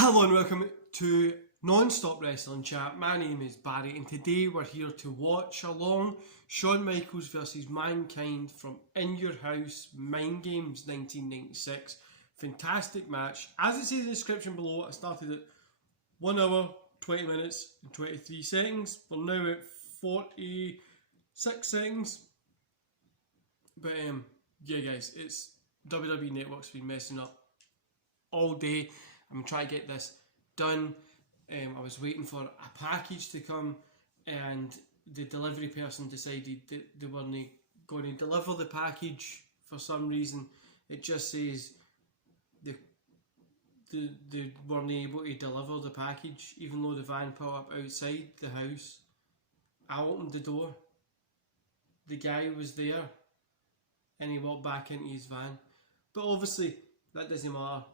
Hello and welcome to Non-Stop Wrestling Chat. My name is Barry and today we're here to watch along Shawn Micheals versus Mankind from In Your House Mind Games 1996. Fantastic match. As it says in the description below, I started at 1 hour, 20 minutes and 23 seconds. We're now at 46 seconds. But yeah guys, it's WWE Network's been messing up all day. I'm trying to get this done. I was waiting for a package to come and the delivery person decided that they weren't going to deliver the package for some reason. It just says they weren't able to deliver the package even though the van pulled up outside the house. I opened the door. The guy was there and he walked back into his van. But obviously that doesn't matter.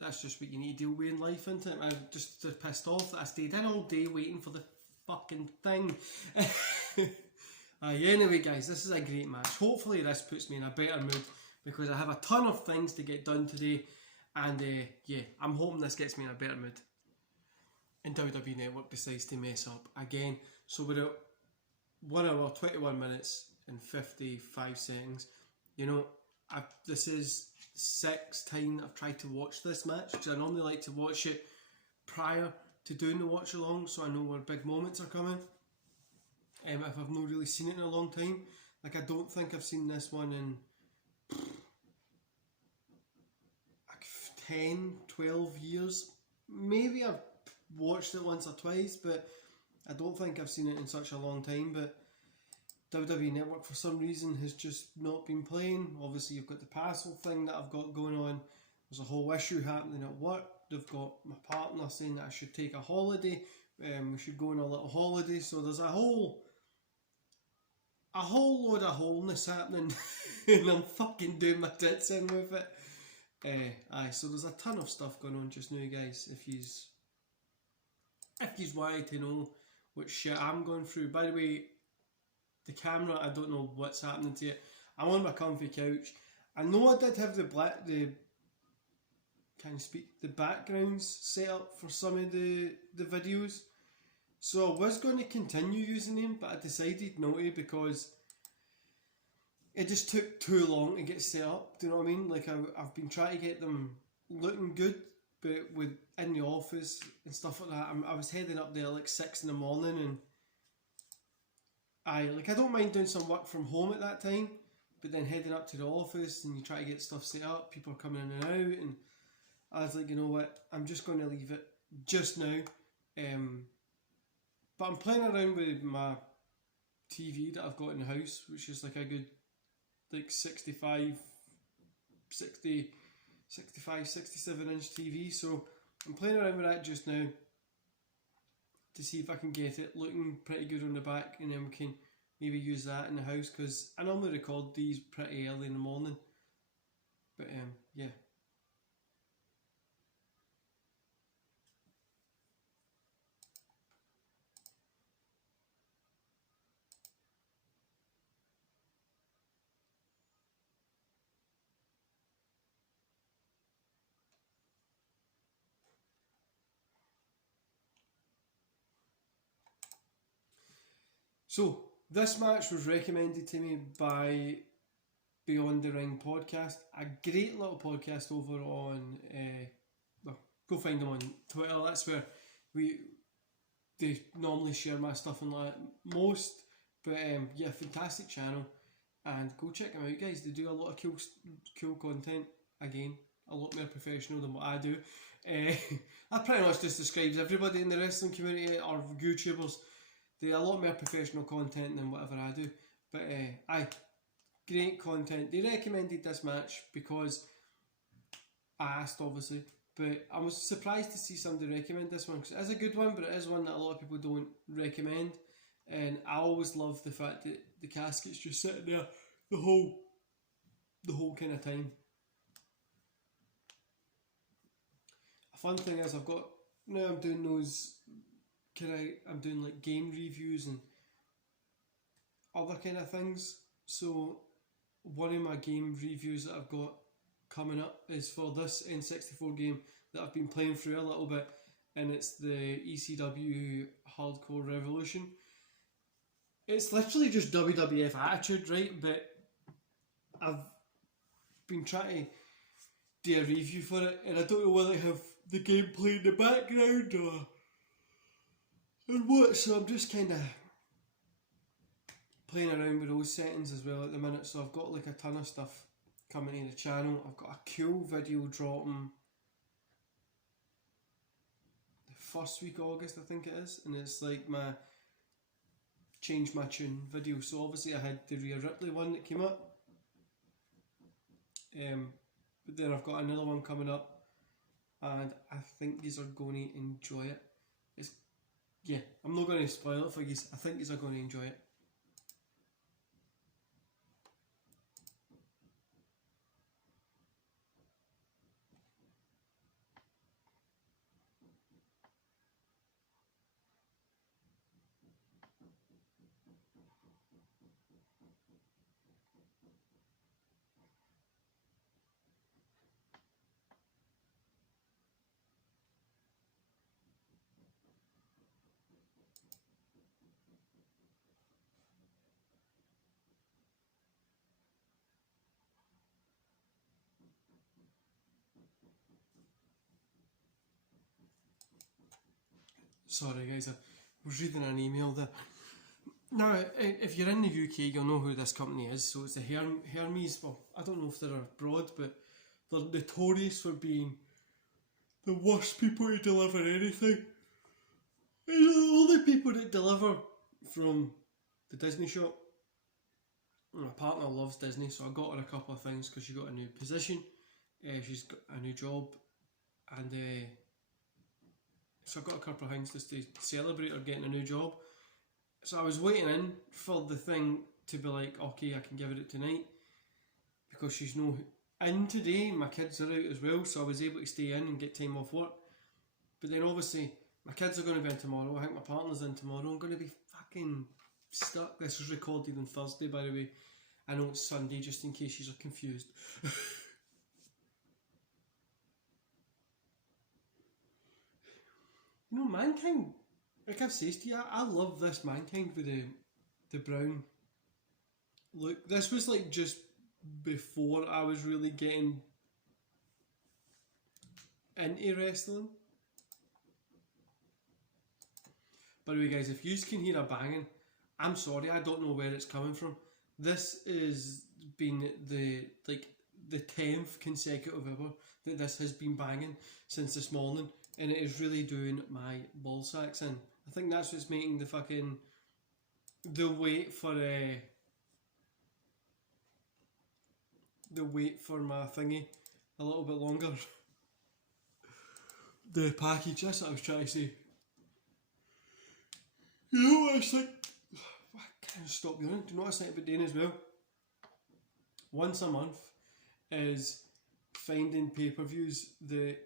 That's just what you need to deal with in life, isn't it? I'm just pissed off that I stayed in all day waiting for the fucking thing. Anyway guys, this is a great match. Hopefully this puts me in a better mood because I have a ton of things to get done today and yeah, I'm hoping this gets me in a better mood. And WWE Network decides to mess up again. So we're at 1 hour, 21 minutes and 55 seconds. You know, this is the sixth time I've tried to watch this match because I normally like to watch it prior to doing the watch along so I know where big moments are coming. If I've not really seen it in a long time, like I don't think I've seen this one in like 10, 12 years. Maybe I've watched it once or twice, but I don't think I've seen it in such a long time. But WWE Network for some reason has just not been playing. Obviously you've got the parcel thing that I've got going on. There's a whole issue happening at work. They've got my partner saying that I should take a holiday. We should go on a little holiday. So there's a whole load of wholeness happening and I'm fucking doing my tits in with it. So there's a ton of stuff going on just now guys. If yous wanted to know what shit I'm going through. By the way, the camera, I don't know what's happening to it. I'm on my comfy couch. I know I did have the backgrounds set up for some of the videos. So I was going to continue using them, but I decided not to because it just took too long to get set up. Do you know what I mean? Like I've been trying to get them looking good, but in the office and stuff like that. I was heading up there like 6 in the morning and I don't mind doing some work from home at that time, but then heading up to the office and you try to get stuff set up, people are coming in and out, and I was like, you know what, I'm just going to leave it just now. But I'm playing around with my TV that I've got in the house, which is like a good 67 inch TV, so I'm playing around with that just now to see if I can get it looking pretty good on the back, and then we can maybe use that in the house because I normally record these pretty early in the morning. But yeah. So, this match was recommended to me by Beyond the Ring podcast, a great little podcast over on, go find them on Twitter. That's where they normally share my stuff and like most. But yeah, fantastic channel, and go check them out, guys. They do a lot of cool content. Again, a lot more professional than what I do. That pretty much just describes everybody in the wrestling community or YouTubers. They're a lot more professional content than whatever I do. But great content. They recommended this match because I asked, obviously. But I was surprised to see somebody recommend this one because it is a good one, but it is one that a lot of people don't recommend. And I always love the fact that the casket's just sitting there the whole kind of time. A fun thing is I'm doing those. I'm doing like game reviews and other kind of things. So one of my game reviews that I've got coming up is for this N64 game that I've been playing through a little bit, and it's the ECW Hardcore Revolution. It's literally just WWF Attitude, right? But I've been trying to do a review for it, and I don't know whether I have the gameplay in the background or what, so I'm just kind of playing around with those settings as well at the minute. So I've got like a ton of stuff coming in the channel. I've got a cool video dropping the first week of August, I think it is, and it's like my change my tune video. So obviously I had the Rhea Ripley one that came up, but then I've got another one coming up, and I think you are going to enjoy it. Yeah, I'm not going to spoil it for you. I think you are going to enjoy it. Sorry guys, I was reading an email there. Now, if you're in the UK, you'll know who this company is. So it's the Hermes. Well, I don't know if they're abroad, but they're notorious for being the worst people to deliver anything. They're the only people that deliver from the Disney shop. My partner loves Disney, so I got her a couple of things because she got a new position. She's got a new job, and so I got a couple of things just to celebrate her getting a new job. So I was waiting in for the thing to be like, okay, I can give her it tonight, because she's no in today. My kids are out as well, so I was able to stay in and get time off work. But then obviously my kids are going to be in tomorrow. I think my partner's in tomorrow. I'm going to be fucking stuck. This was recorded on Thursday, by the way. I know it's Sunday, just in case you're confused. You know, Mankind, like I've said to you, I love this Mankind with the brown look. This was like just before I was really getting into wrestling. By the way guys, if you can hear a banging, I'm sorry, I don't know where it's coming from. This has been the 10th consecutive hour that this has been banging since this morning, and it is really doing my ball sacks in. I think that's what's making the wait for my thingy a little bit longer. The package, that's what I was trying to say. You know what it's like? I can't stop yawning. Do you know what I think about doing as well? Once a month is finding pay-per-views that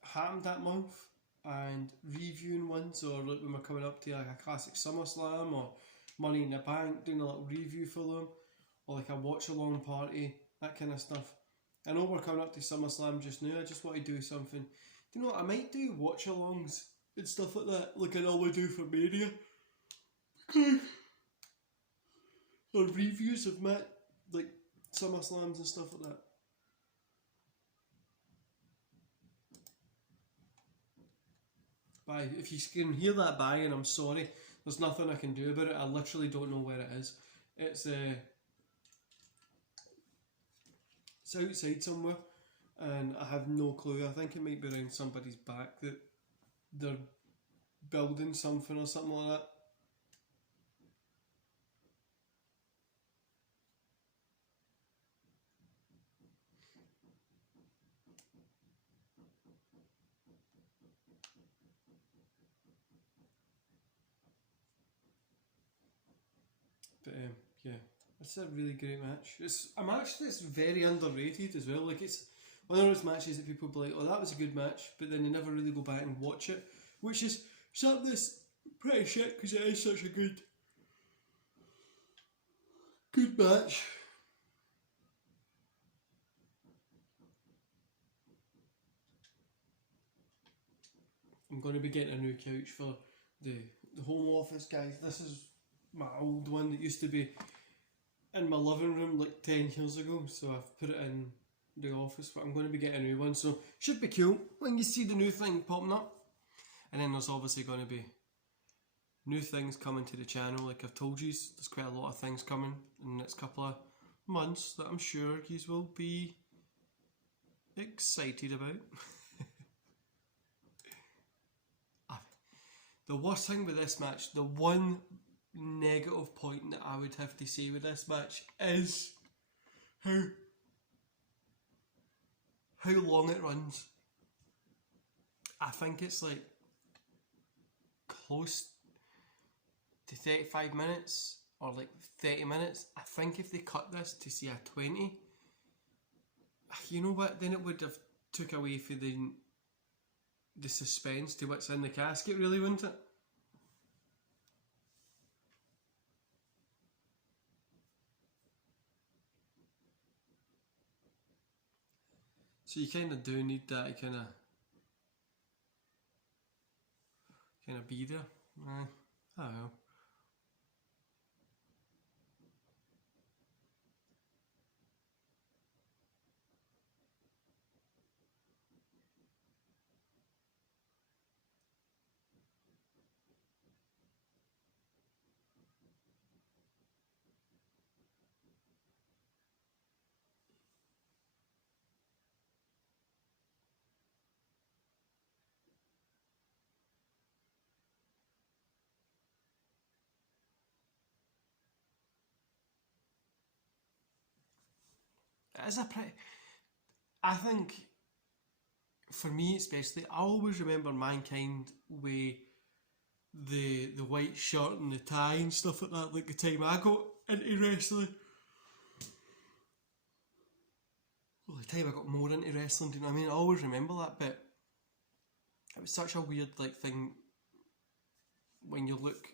happened that month and reviewing ones, or like when we're coming up to like a classic SummerSlam or Money in the Bank, doing a little review for them, or like a watch-along party, that kind of stuff. I know we're coming up to SummerSlam just now. I just want to do something. Do you know what? I might do watch-alongs and stuff like that, like I normally do for Mania. Or reviews of like SummerSlams and stuff like that. But if you can hear that banging, I'm sorry. There's nothing I can do about it. I literally don't know where it is. It's outside somewhere, and I have no clue. I think it might be around somebody's back that they're building something or something like that. But yeah, it's a really great match. It's a match that's very underrated as well. Like, it's one of those matches that people be like, oh, that was a good match, but then they never really go back and watch it, which is something that's pretty shit because it is such a good match. I'm going to be getting a new couch for the home office, guys. This is my old one that used to be in my living room like 10 years ago, so I've put it in the office, but I'm going to be getting a new one, so should be cool when you see the new thing popping up. And then there's obviously going to be new things coming to the channel. Like I've told you, there's quite a lot of things coming in the next couple of months that I'm sure you will be excited about. The worst thing with this match, the one negative point that I would have to say with this match is how long it runs. I think it's like close to 35 minutes or like 30 minutes. I think if they cut this to say a 20, you know what, then it would have took away from the suspense to what's in the casket, really, wouldn't it? So you kind of do need that to kind of be there. I don't know. It is a pretty... I think, for me especially, I always remember Mankind with the white shirt and the tie and stuff like that, like the time I got into wrestling. Well, the time I got more into wrestling, do you know what I mean? I always remember that, but it was such a weird like thing when you look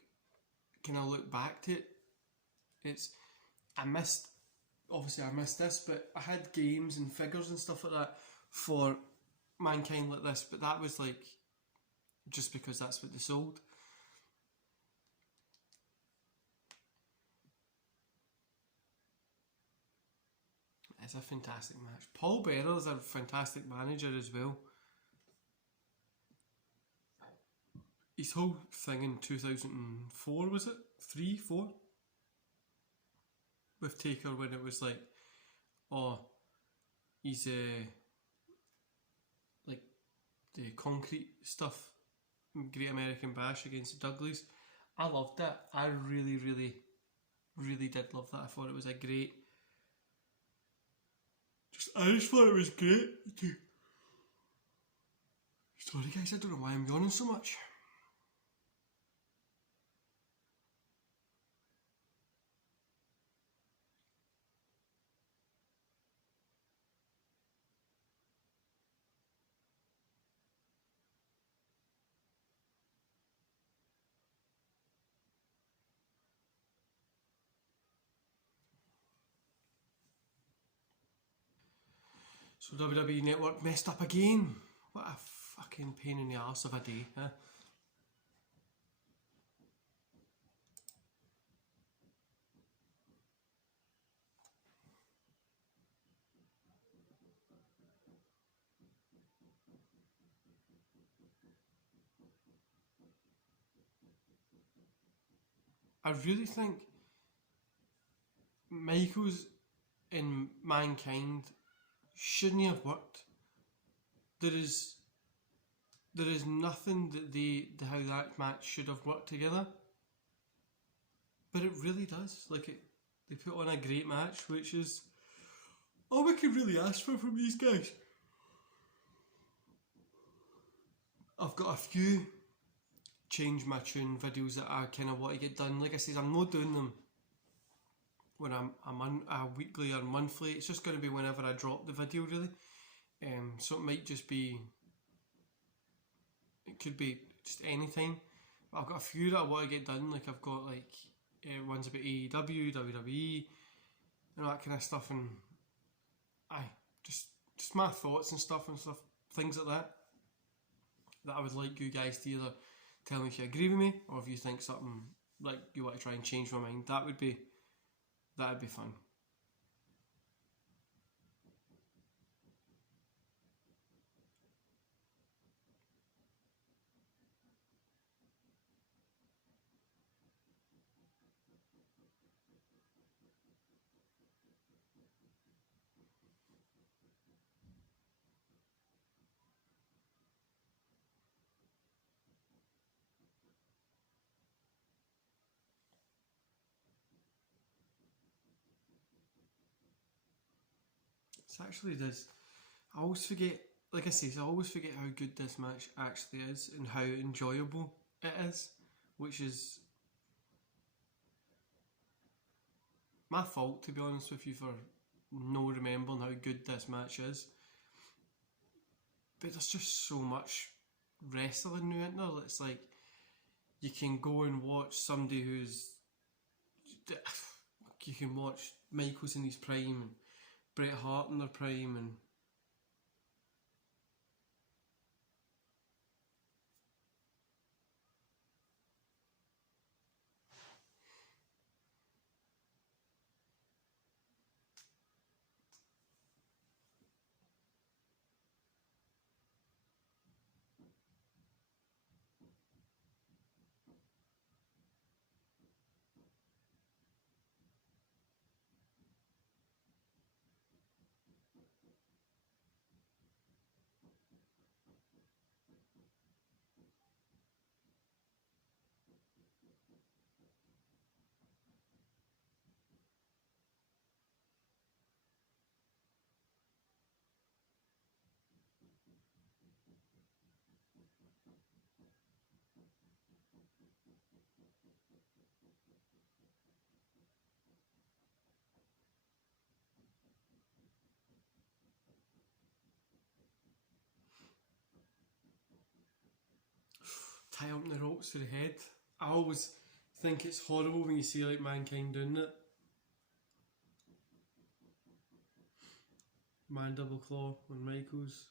back to it. I missed this, but I had games and figures and stuff like that for Mankind like this, but that was like just because that's what they sold. It's a fantastic match. Paul Bearer is a fantastic manager as well. His whole thing in 2004, was it? 3, 4? With Taker, when it was like, oh, he's like the concrete stuff, Great American Bash against the Dudleys. I loved that. I really, really, really did love that. I thought it was a great... I just thought it was great. Sorry guys, I don't know why I'm yawning so much. So WWE Network messed up again. What a fucking pain in the arse of a day, huh? I really think Michaels and Mankind shouldn't have worked. There is nothing that how that match should have worked together, but it really does. Like they put on a great match, which is all we can really ask for from these guys. I've got a few change my tune videos that I kind of want to get done. Like I said, I'm not doing them when I'm weekly or monthly. It's just going to be whenever I drop the video, really. So it might just be, it could be just any time. But I've got a few that I want to get done. Like I've got like ones about AEW, WWE, and all that kind of stuff, and just my thoughts and stuff, things like that. that I would like you guys to either tell me if you agree with me or if you think something like you want to try and change my mind. That'd be fun. It actually does. I always forget, like I say, I always forget how good this match actually is and how enjoyable it is, which is my fault, to be honest with you, for no remembering how good this match is. But there's just so much wrestling now, isn't there? It's like you can go and watch somebody who's. You can watch Michaels in his prime and Bret Hart in their prime, and tie up the ropes to the head. I always think it's horrible when you see like Mankind doing it. Mandible claw on Michaels.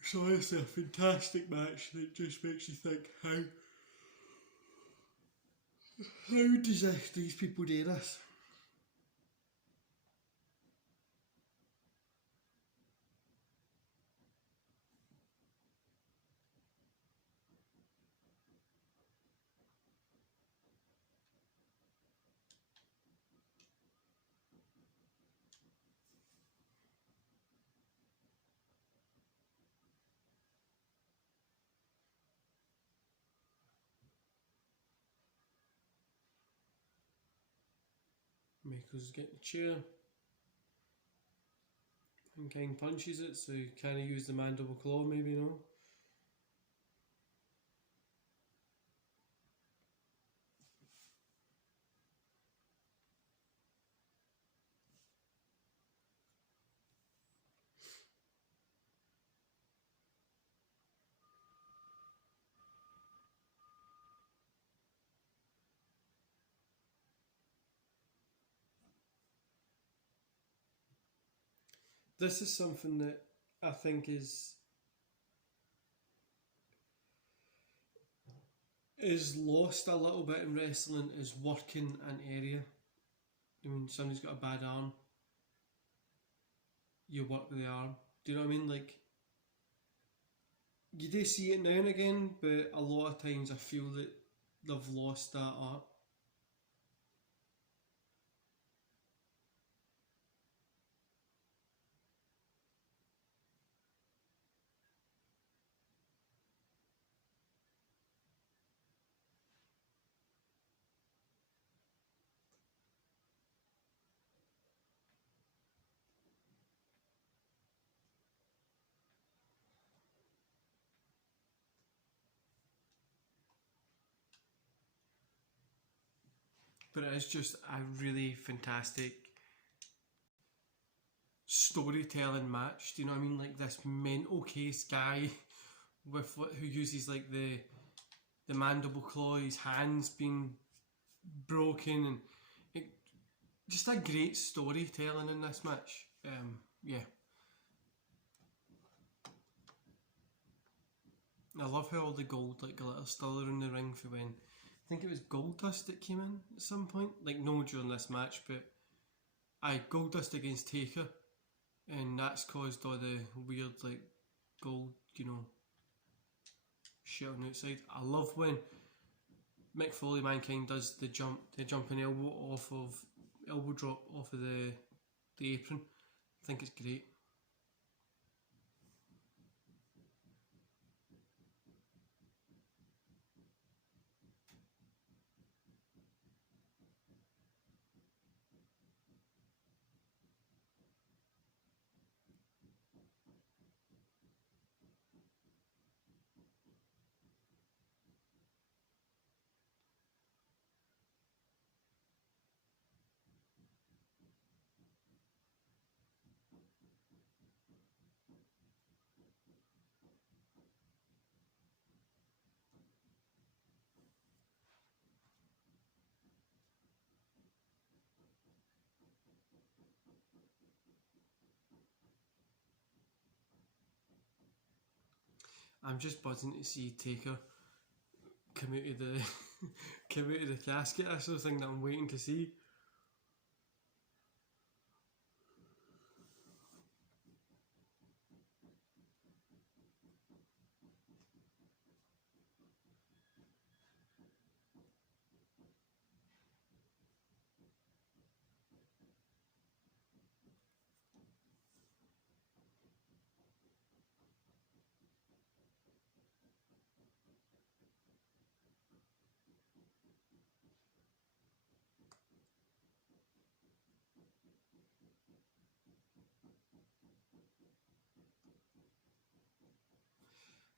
It's honestly a fantastic match that just makes you think how does these people do this? Michaels getting the chair. Mankind punches it, so you kind of use the mandible claw, maybe, no? This is something that I think is lost a little bit in wrestling, is working an area. I mean, somebody's got a bad arm, you work with the arm. Do you know what I mean? Like, you do see it now and again, but a lot of times I feel that they've lost that art. But it is just a really fantastic storytelling match. Do you know what I mean? Like this mental case guy who uses like the mandible claw, his hands being broken, and just a great storytelling in this match. Yeah. I love how all the gold like glitter still around the ring for when I think it was Gold Dust that came in at some point. Like no during this match, but Gold Dust against Taker, and that's caused all the weird like gold, shit on the outside. I love when Mick Foley Mankind does the jumping elbow drop off of the apron. I think it's great. I'm just buzzing to see Taker come out of the come out of the casket. That's the thing that I'm waiting to see.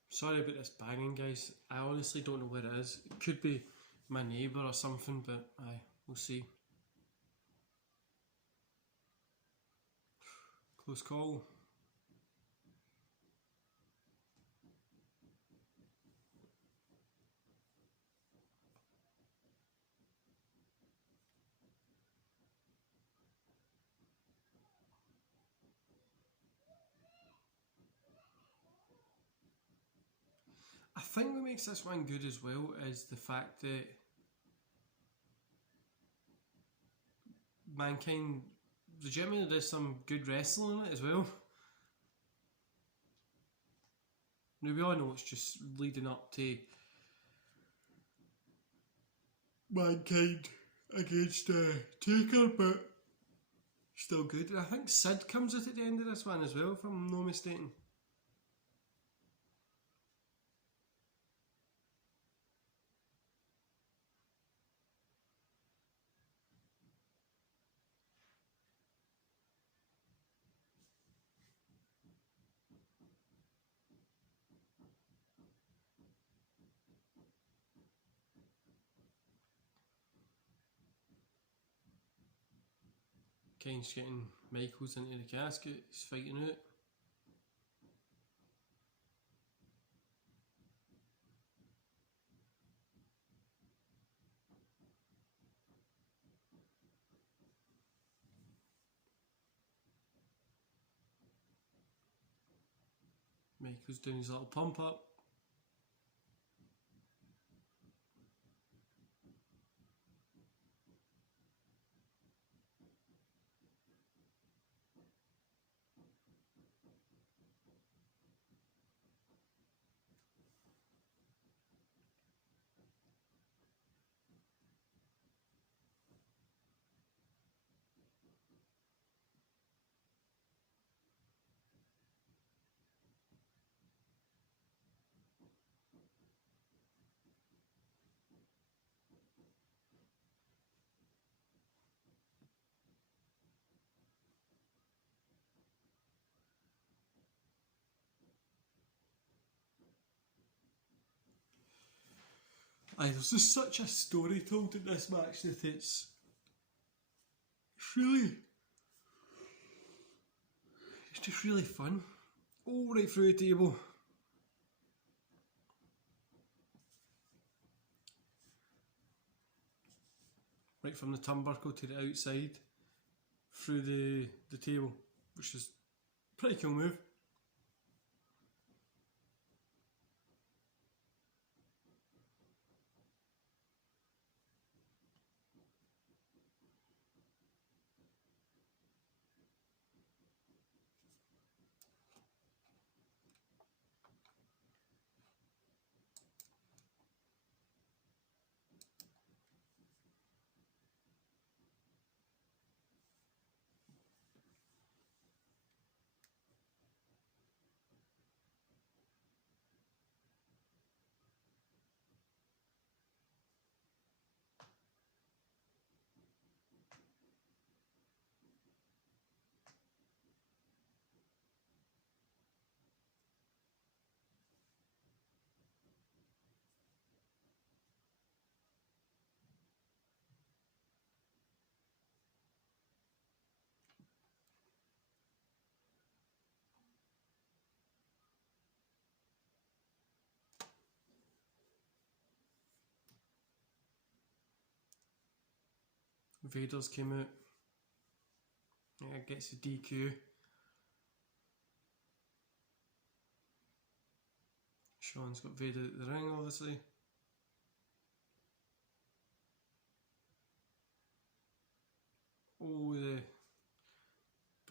Sorry about this banging, guys. I honestly don't know where it is. It could be my neighbour or something, but we'll see. Close call. I think what makes this one good as well is the fact that Mankind legitimately does some good wrestling in it as well. Now we all know it's just leading up to Mankind against Taker, but still good. And I think Sid comes out at the end of this one as well, if I'm not mistaken. Kane's getting Michaels into the casket, he's fighting out. Michaels doing his little pump up. There's just such a story told in this match that it's just really fun. Oh, right through the table. Right from the turnbuckle to the outside. through the table, which is a pretty cool move. Vader's came out. Yeah, gets a DQ. Shawn's got Vader at the ring, obviously. Oh, the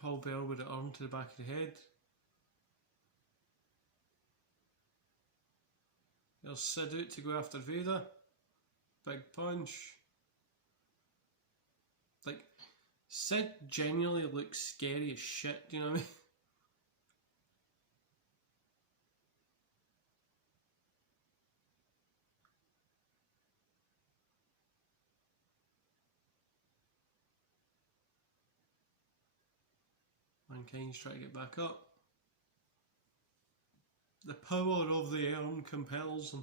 Paul Bell with the arm to the back of the head. There's Sid out to go after Vader. Big punch. Like, Sid genuinely looks scary as shit, do you know what I mean? Mankind's trying to get back up. The power of the arm compels him.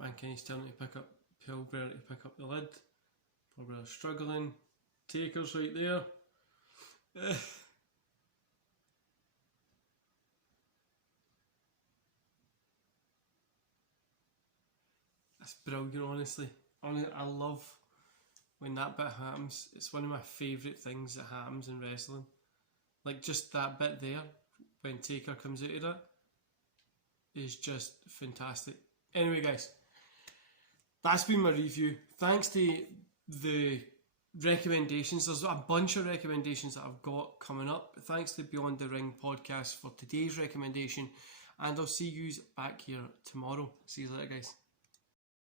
Mankind's telling to pick up Pilbear to pick up the lid. Pilbear's struggling. Taker's right there. That's brilliant, honestly. I love when that bit happens. It's one of my favourite things that happens in wrestling. Like, just that bit there, when Taker comes out of that, is just fantastic. Anyway, guys, that's been my review. Thanks to the recommendations. There's a bunch of recommendations that I've got coming up. Thanks to Beyond the Ring podcast for today's recommendation. And I'll see you back here tomorrow. See you later, guys.